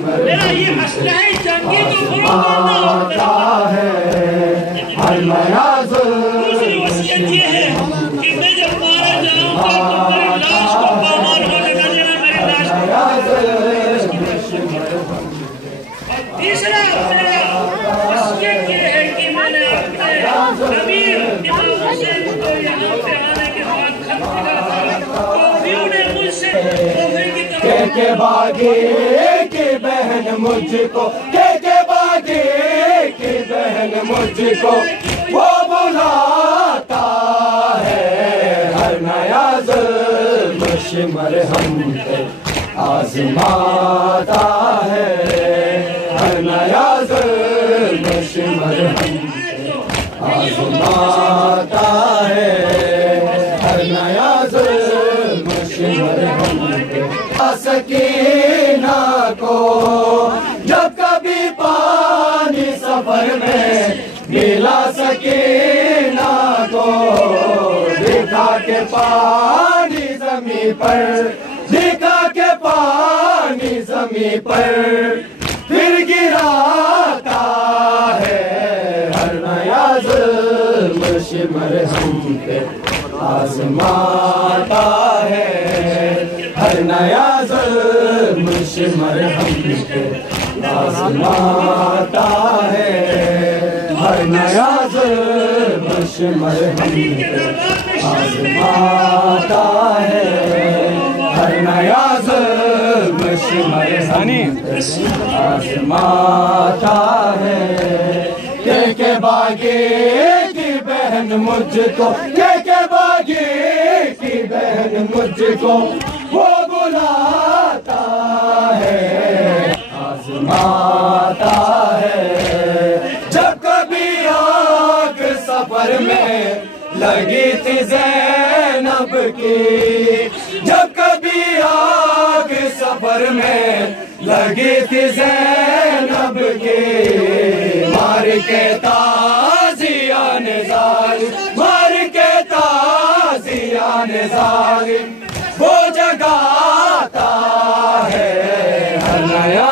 मेरा ये मसला है जंगी तो आता है हर नया दूसरी वसीयत ये है कि मैं जब मारा जाऊंगा तो मेरी लाश को पामाल होने न देना, मेरी लाश को। और तीसरा मेरा वसीयत ये है कि मैंने अपने अमीर इमाम हुसैन को यहाँ पे आने के बाद खत लिखा था, तो भी उन्हें मुझसे तोहफे की तरह के बागे की बहन मुझको के बागे की बहन मुझको वो बुलाता है हर नया ज़ुल्म शिमर हम पे आज़माता है हर नया ज़ुल्म शिमर हम पे आज़माता है हर नया ज़ुल्म शिमर हम पे। सकीना को जब कभी पानी सफर में मिला सकीना को दिखा के पानी ज़मीं पर दिखा के पानी ज़मीं पर फिर गिराता है हर नया ज़ुल्म शिमर हम पे आज़माता है हर नया ज़ुल्म शिमर हम पे आज़माता है हर नया ज़ुल्म शिमर हम पे आज़माता है हर नया ज़ुल्म शिमर हम पे आज़माता है के बागे की बहन मुझको के बागे की बहन मुझको वो बुलाता है आज़माता है जब कभी आग सफर में लगी थी ज़ैनब की जब कभी आग सफर में लगी थी ज़ैनब की मार के ताज़िया निज़ालिम मार के ताज़िया निज़ालिम वो जगाता है हर नया